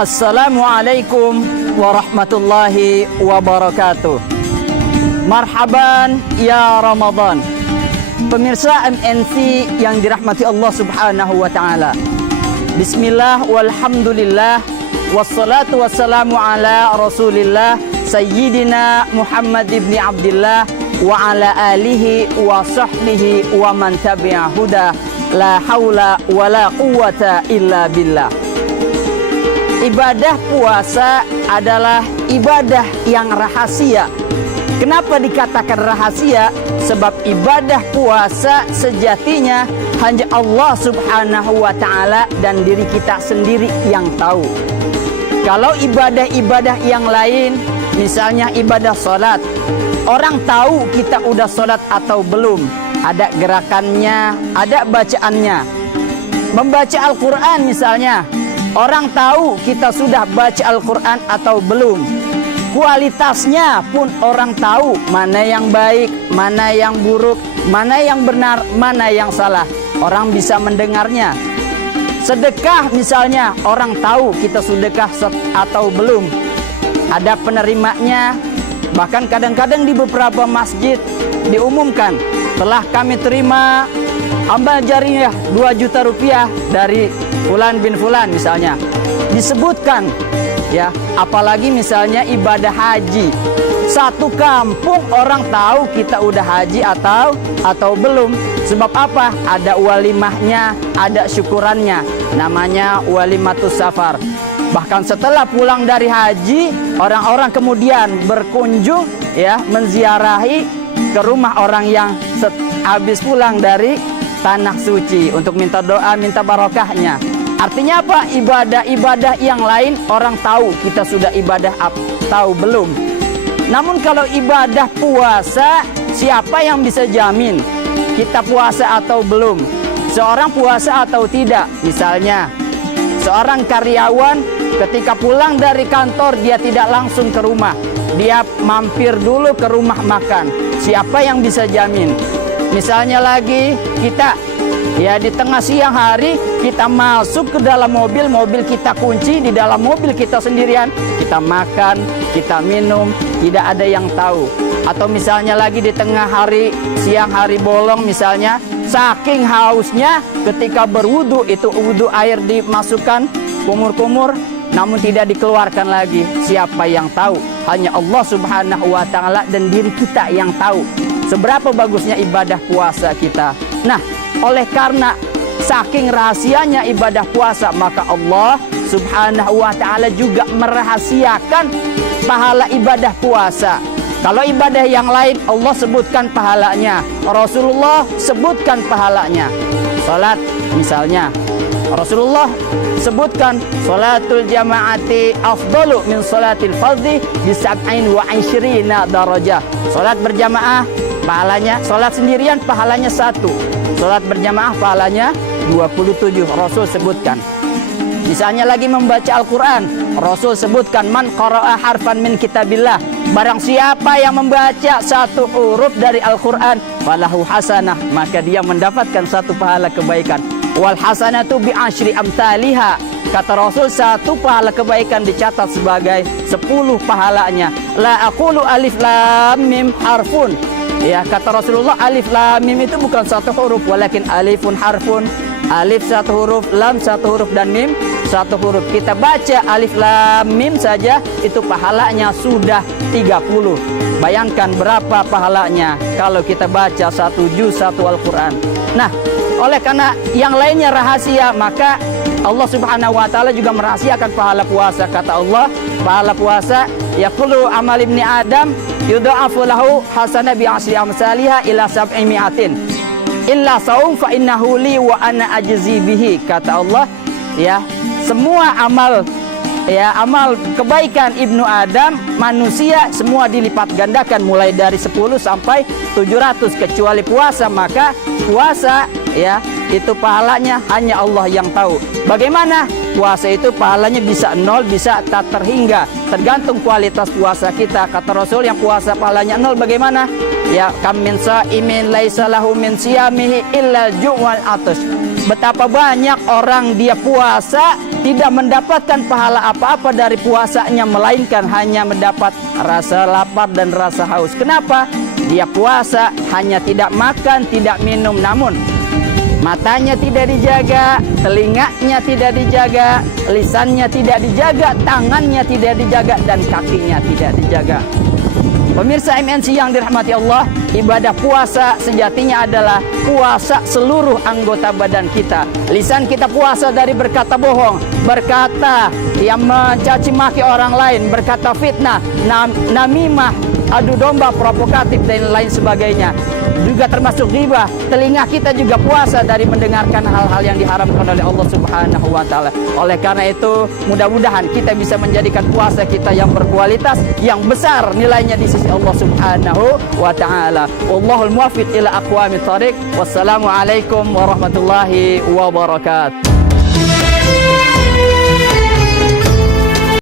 Assalamualaikum warahmatullahi wabarakatuh. Marhaban ya Ramadan. Pemirsa MNC yang dirahmati Allah Subhanahu wa taala. Bismillah walhamdulillah wassalatu wassalamu ala Rasulillah Sayyidina Muhammad ibn Abdillah wa ala alihi wa sahbihi wa man tabi'a huda. La haula wa la quwwata illa billah. Ibadah puasa adalah ibadah yang rahasia. Kenapa dikatakan rahasia? Sebab ibadah puasa sejatinya hanya Allah Subhanahu wa ta'ala dan diri kita sendiri yang tahu. Kalau ibadah-ibadah yang lain, misalnya ibadah sholat, orang tahu kita udah sholat atau belum. Ada gerakannya, ada bacaannya. Membaca Al-Quran misalnya, orang tahu kita sudah baca Al-Quran atau belum. Kualitasnya pun orang tahu, mana yang baik, mana yang buruk, mana yang benar, mana yang salah. Orang bisa mendengarnya. Sedekah misalnya, orang tahu kita sedekah atau belum. Ada penerimanya. Bahkan kadang-kadang di beberapa masjid diumumkan, telah kami terima amal jariyah 2 juta rupiah dari Fulan bin Fulan misalnya. Disebutkan ya, apalagi misalnya ibadah haji. Satu kampung orang tahu kita udah haji atau belum. Sebab apa? Ada walimahnya, ada syukurannya. Namanya walimatus safar. Bahkan setelah pulang dari haji, orang-orang kemudian berkunjung ya, menziarahi ke rumah orang yang habis pulang dari tanah suci untuk minta doa, minta barokahnya. Artinya apa? Ibadah-ibadah yang lain orang tahu kita sudah ibadah atau belum. Namun kalau ibadah puasa, siapa yang bisa jamin kita puasa atau belum? Seorang puasa atau tidak? Misalnya seorang karyawan ketika pulang dari kantor, dia tidak langsung ke rumah, dia mampir dulu ke rumah makan. Siapa yang bisa jamin? Misalnya lagi kita ya, di tengah siang hari kita masuk ke dalam mobil kita kunci di dalam mobil kita sendirian, kita makan, kita minum, tidak ada yang tahu. Atau misalnya lagi di tengah hari, siang hari bolong misalnya, saking hausnya ketika berwudu, itu wudu air dimasukkan kumur-kumur namun tidak dikeluarkan lagi. Siapa yang tahu? Hanya Allah Subhanahu wa ta'ala dan diri kita yang tahu seberapa bagusnya ibadah puasa kita. Nah, oleh karena saking rahasianya ibadah puasa, maka Allah Subhanahu wa ta'ala juga merahasiakan pahala ibadah puasa. Kalau ibadah yang lain Allah sebutkan pahalanya, Rasulullah sebutkan pahalanya. Salat misalnya, Rasulullah sebutkan salatul jama'ati afdalu min salatil fardhi bi 27 darajah. Salat berjamaah pahalanya, salat sendirian pahalanya 1. Salat berjamaah pahalanya 27. Rasul sebutkan. Misalnya lagi membaca Al-Quran, Rasul sebutkan man qara'a harfan min kitabillah. Barang siapa yang membaca 1 huruf dari Al-Quran, falahu hasanah, maka dia mendapatkan 1 pahala kebaikan. Wal hasanatu bi asyri amsalihha. Kata Rasul, 1 pahala kebaikan dicatat sebagai 10 pahalanya. La aqulu alif lam mim harfun. Ya, kata Rasulullah, alif lam mim itu bukan 1 huruf, walakin alifun harfun. Alif 1 huruf, lam 1 huruf, dan mim 1 huruf. Kita baca alif lam mim saja, itu pahalanya sudah 30. Bayangkan berapa pahalanya kalau kita baca 1 juz 1 Al-Quran. Nah, oleh karena yang lainnya rahasia, maka Allah Subhanahu wa ta'ala juga merahasiakan pahala puasa. Kata Allah, pahala puasa yaqulu amal ibni Adam yudha'afu lahu hasanah bi 'ashri amsalihha ila 700 illa saum fa innahu li wa ana ajzi bihi. Kata Allah, ya, semua amal ya, amal kebaikan ibnu Adam, manusia, semua dilipat gandakan mulai dari 10 sampai 700 kecuali puasa. Maka puasa ya, itu pahalanya hanya Allah yang tahu. Bagaimana? Puasa itu pahalanya bisa 0, bisa tak terhingga, tergantung kualitas puasa kita. Kata Rasul, yang puasa pahalanya 0 bagaimana? Ya, kam min shaimin laisa lahu min siyamihi illa ju' wal atash. Betapa banyak orang dia puasa tidak mendapatkan pahala apa-apa dari puasanya, melainkan hanya mendapat rasa lapar dan rasa haus. Kenapa? Dia puasa hanya tidak makan, tidak minum, namun matanya tidak dijaga, telinganya tidak dijaga, lisannya tidak dijaga, tangannya tidak dijaga, dan kakinya tidak dijaga. Pemirsa MNC yang dirahmati Allah, ibadah puasa sejatinya adalah puasa seluruh anggota badan kita. Lisan kita puasa dari berkata bohong, berkata yang mencaci maki orang lain, berkata fitnah, namimah, adu domba, provokatif, dan lain sebagainya. Juga termasuk ghibah. Telinga kita juga puasa dari mendengarkan hal-hal yang diharamkan oleh Allah Subhanahu wa taala. Oleh karena itu, mudah-mudahan kita bisa menjadikan puasa kita yang berkualitas, yang besar nilainya di sisi Allah Subhanahu wa taala. Wallahul muwaffiq ila aqwamit thariq. Wassalamualaikum warahmatullahi wabarakatuh.